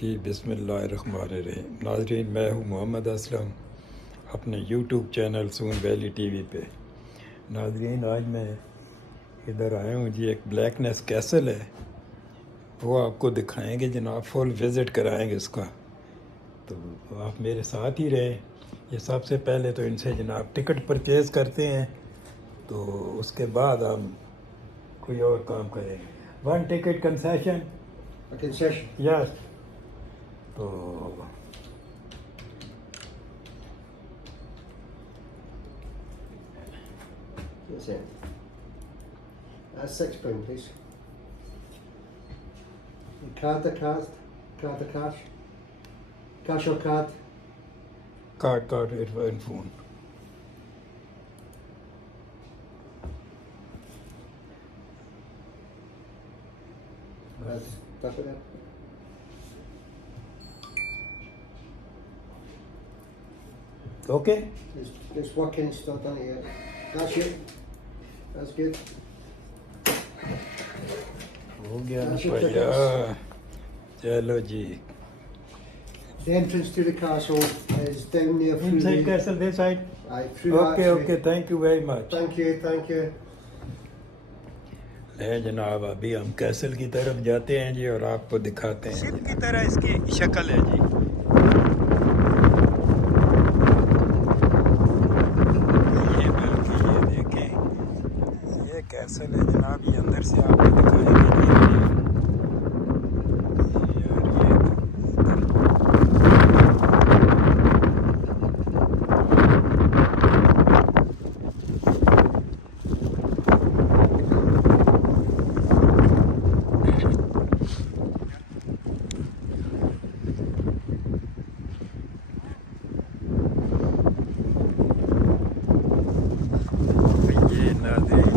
जी बिस्मिल्लाहिर्रहमानिर्रहीम। नाज़रीन, मैं हूँ मोहम्मद असलम अपने यूट्यूब चैनल सून वैली टीवी पे। नाज़रीन, आज मैं इधर आया हूँ जी, एक ब्लैकनेस कैसल है, वो आपको दिखाएंगे जनाब, फुल विज़िट कराएंगे उसका। तो आप मेरे साथ ही रहें। ये सबसे पहले तो इनसे जनाब टिकट परचेज़ करते हैं, तो उसके बाद हम कोई और काम करेंगे। One ticket concession. Concession. Yes. तो That's it. That's £6, please. You card the card? Card the cash? Cash or card? Card in phone. That's it. Okay, It's working, it's not done it yet. That's it. That's good. हो गया That's your भैया। चलो जी, The entrance to the castle is down there through inside the... castle this side. Aye, through that okay tree. Okay, thank you very much. Thank you, thank you. ले जनाब, अभी हम castle की तरफ जाते हैं जी और आपको दिखाते हैं। शिप की तरह इसकी शक्ल है जी। ये बल्कि ये देखें, ये कैसल है जनाब, ये अंदर से आपको दिखाएंगे जी। ये नाज़रीन,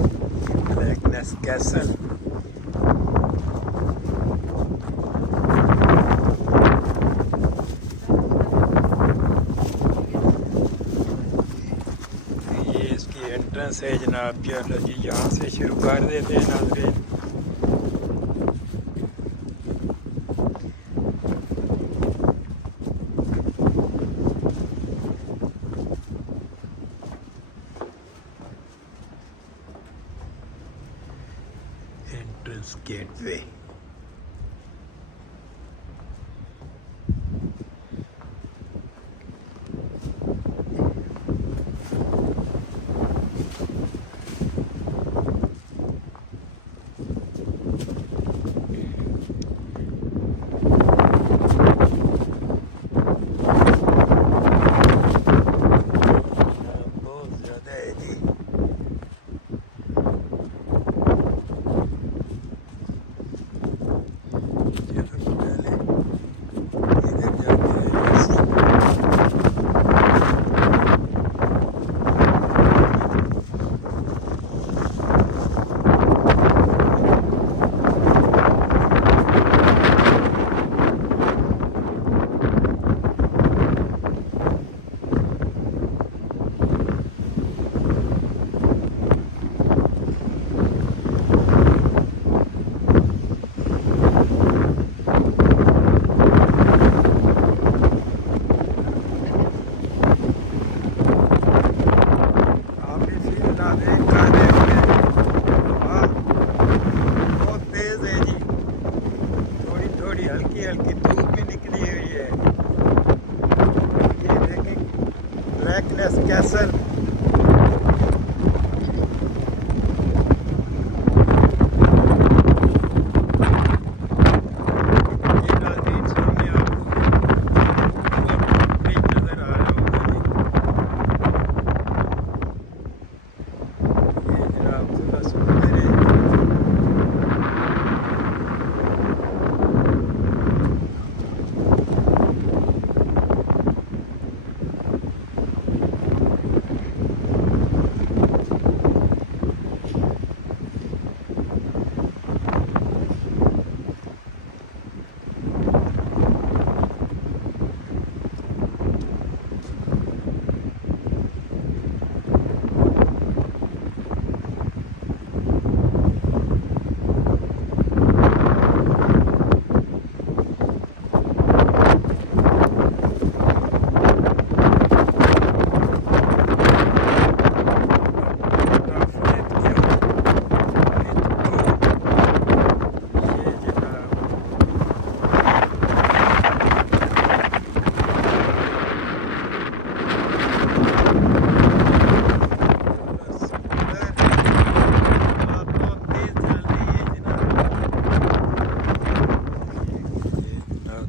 ब्लैकनेस कैसल। ये इसकी एंट्रेंस है जनाब। चलो जी, यहाँ से शुरू कर देते हैं नाज़रीन। Entrance gateway. बहुत ज़्यादा है जी। चलो पहले इधर जाते हैं। आप भी फील ना देख कर देखते हवा बहुत तेज है जी। थोड़ी थोड़ी हल्की हल्की धूप भी निकली हुई है। ये देखें, ब्लैकनेस कैसल। ये नाज़रीन, सामने आपको ब्रिज नज़र आ रहा होगा जी। ये जनाब खुला समुंदर है।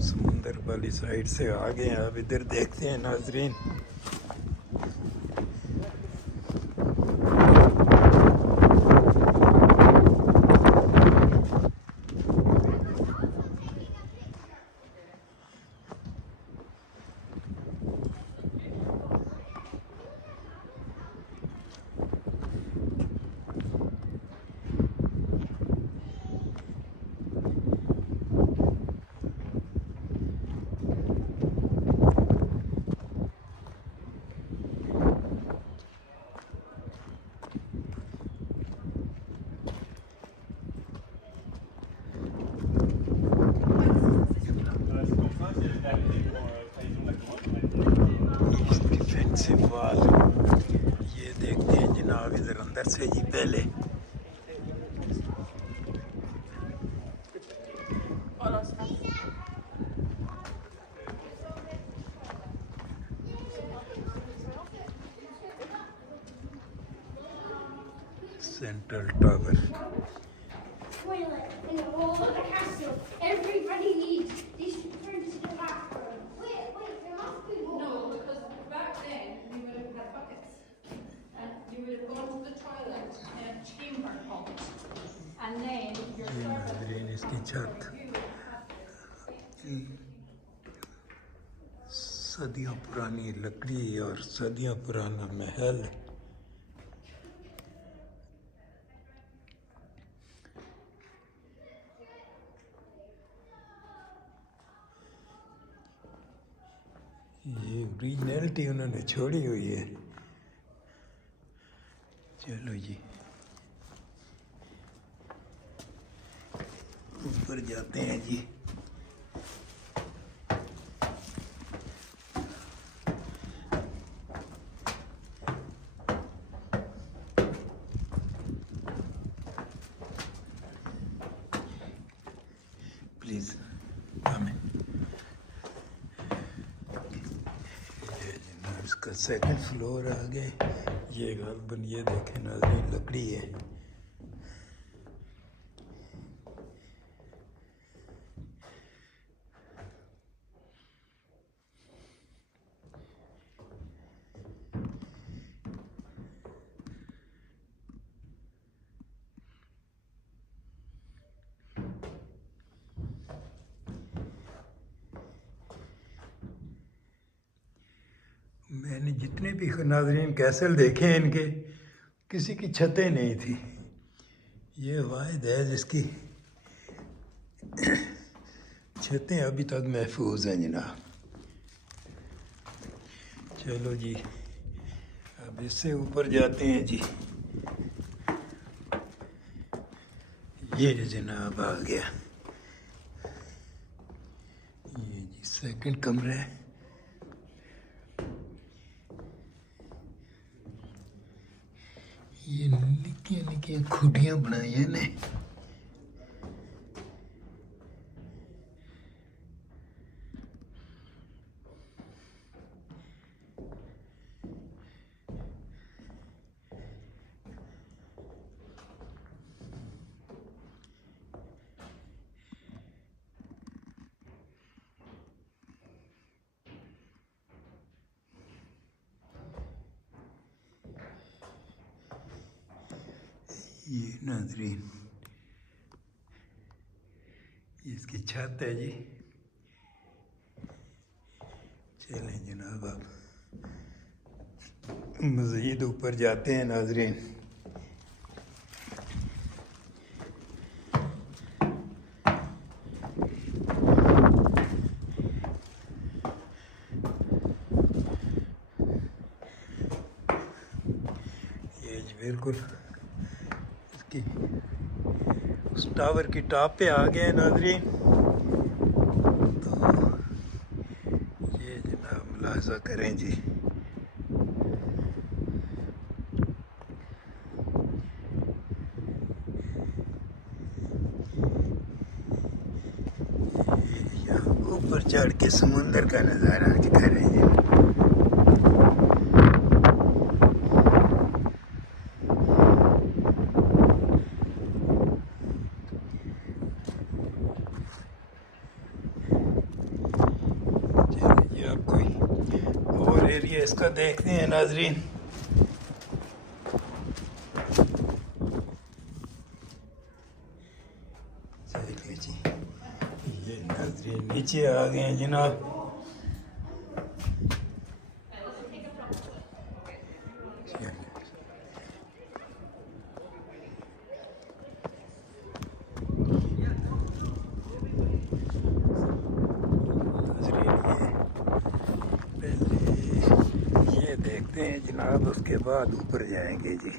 समुंदर वाली साइड से आ गए हैं, अब इधर देखते हैं नाजरीन। डिफेंसिव वॉल ये देखते हैं जनाब इधर अंदर से जी। पहले central tower, Toilet in the whole of the castle. Everybody needs these friends to the bathroom. Wait, there must be more. No, because back then we would have had buckets and you would have gone to the toilet in a chamber pot and then your ये servant नाजरीन इसकी छत सदियों पुरानी लकड़ी और सदियों पुराना महल। ये ओरिजिनलिटी उन्होंने छोड़ी हुई है। चलो जी ऊपर जाते हैं जी। प्लीज हमें इसका सेकंड फ्लोर आ गए। ये गालबन ये देखें नाज़रीन लकड़ी है। मैंने जितने भी नाज़रीन कैसल देखे हैं इनके, किसी की छतें नहीं थी। ये वाहिद है जिसकी छतें अभी तक महफूज हैं जनाब। चलो जी अब इससे ऊपर जाते हैं जी। ये जनाब आ गया, ये जी सेकंड कमरा है। ये निक्की निक्की खुटियां बनाई है ने। ये नाजरीन इसकी छत है जी। चलें जनाब अब मज़ीद ऊपर जाते हैं नाजरीन। ये जी बिल्कुल इसकी उस टावर की टॉप पे आ गए हैं नाजरीन। तो ये जनाब मुलाहजा करें जी। यहाँ ऊपर चढ़ के समुंदर का नज़ारा करें जी। जनाब कोई और एरिया इसका देखते हैं नाजरीन। देखिए जी, ये नाजरीन नीचे आ गए हैं जनाब। ये देखते हैं जनाब, उसके बाद ऊपर जाएंगे जी।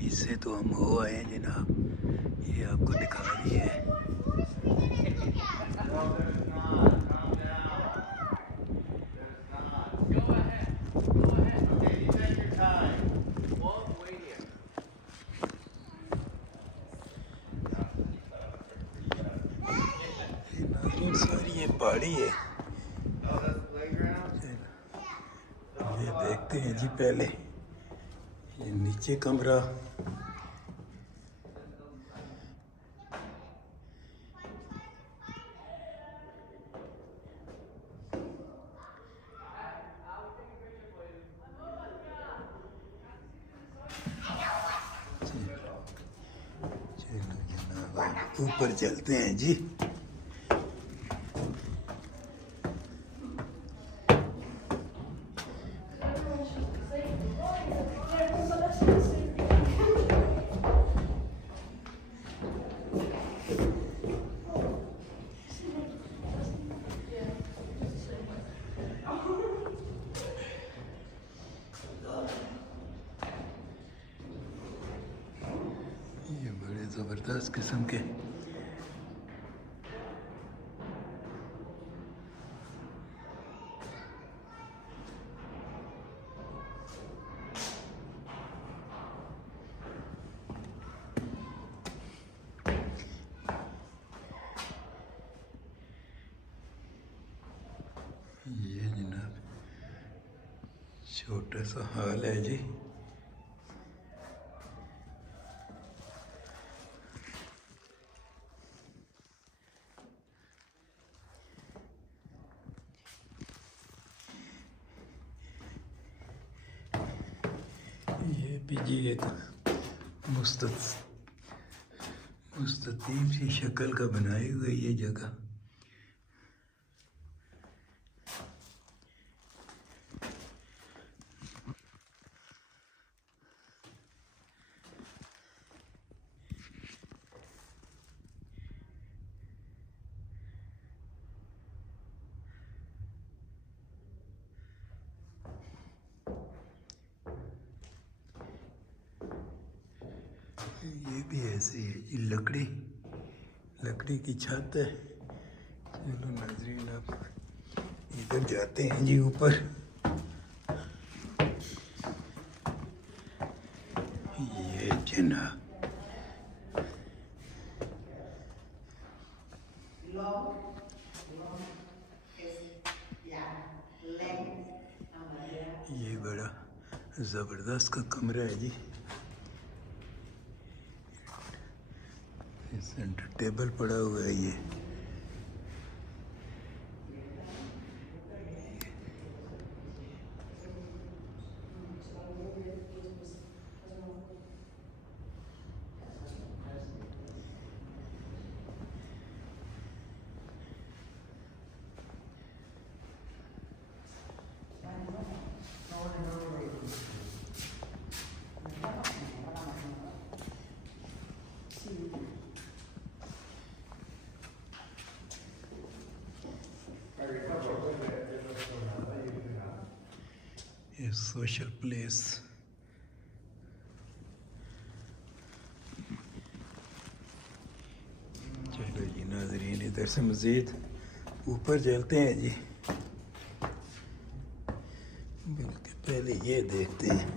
इससे तो हम हो आए हैं जनाब, ये आपको दिखा रही है। सारी ये पहाड़ी है। ये देखते हैं जी पहले ये नीचे कमरा। चलो जनाब ऊपर चलते हैं जी। ये बड़े ज़बरदस्त किस्म के ये जनाब छोटा सा हॉल है जी। ये भी जी एक मुस्ततीम सी शक्ल का बनाई हुई ये जगह। ये भी ऐसी है, ये लकड़ी की छत है। चलो नाजरीन अब इधर जाते हैं जी ऊपर। ये जनाब ये बड़ा ज़बरदस्त का कमरा है जी। सेंटर टेबल पड़ा हुआ है ये। ये सोशल प्लेस। चलो जी नाजरीन, इधर से मज़ीद ऊपर चलते हैं जी, बल्कि पहले ये देखते हैं।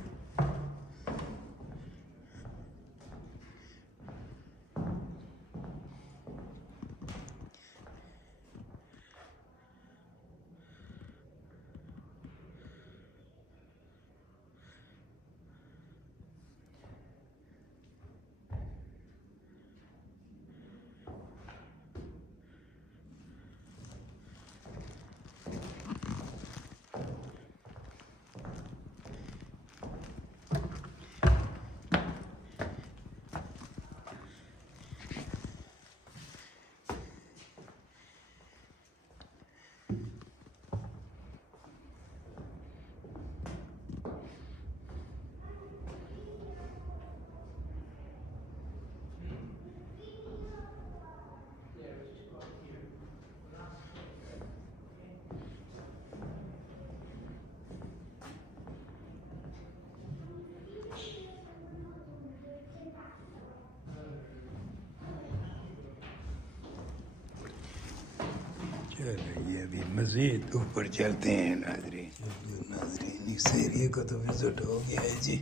चलो ये अभी मज़ीद ऊपर चलते हैं नाजरीन। चलो नाजरीन, इस एरिए का तो विजिट हो गया है जी।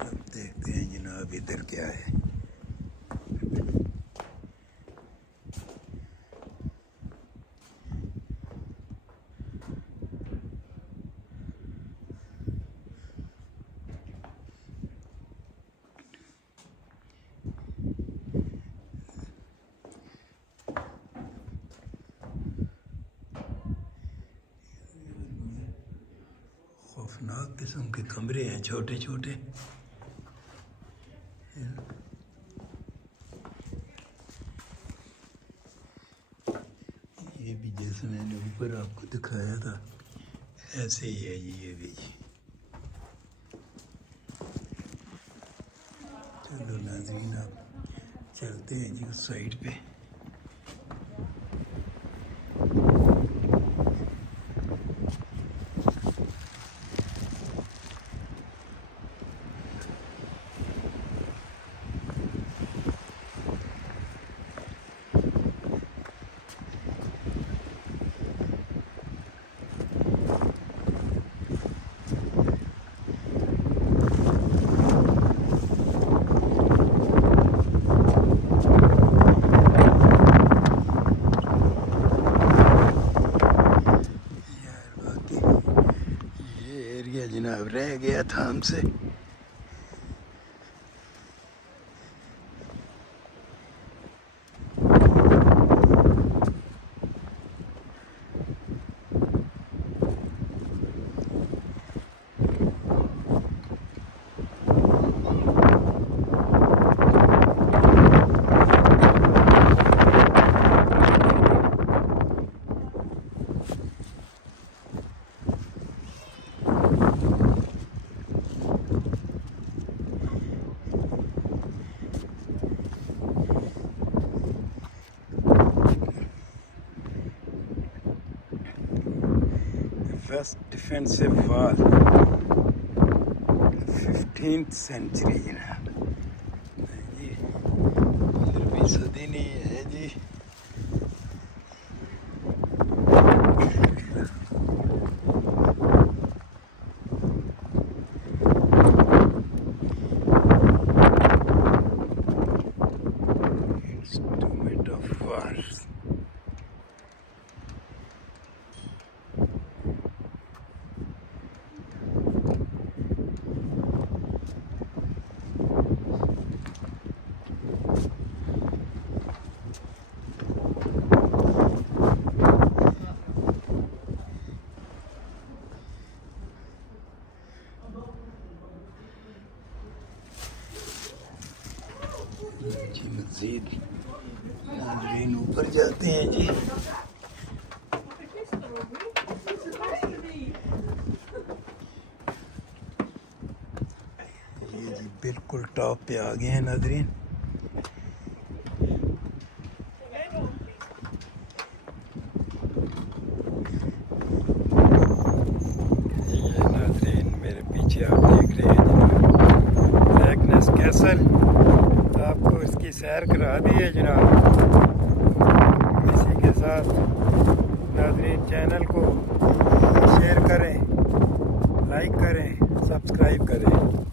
अब देखते हैं जनाब इधर क्या है। खौफनाक किस्म के कमरे हैं, छोटे छोटे। ये भी जैसे मैंने ऊपर आपको दिखाया था ऐसे ही है जी, ये भी। चलो नाज़रीन, आप चलते हैं जी उस साइड पे। जनाब रह गया था हमसे। First defensive wall, 15th century जनाब जी। 15वीं सदी नहीं है जी। Instrument of wars. जी मज़ीद नाज़रीन ऊपर जाते हैं जी। ये जी बिल्कुल टॉप पे आ गए हैं नाज़रीन। तैयार करा दिए जनाब। इसी के साथ नाज़रीन चैनल को शेयर करें, लाइक करें, सब्सक्राइब करें।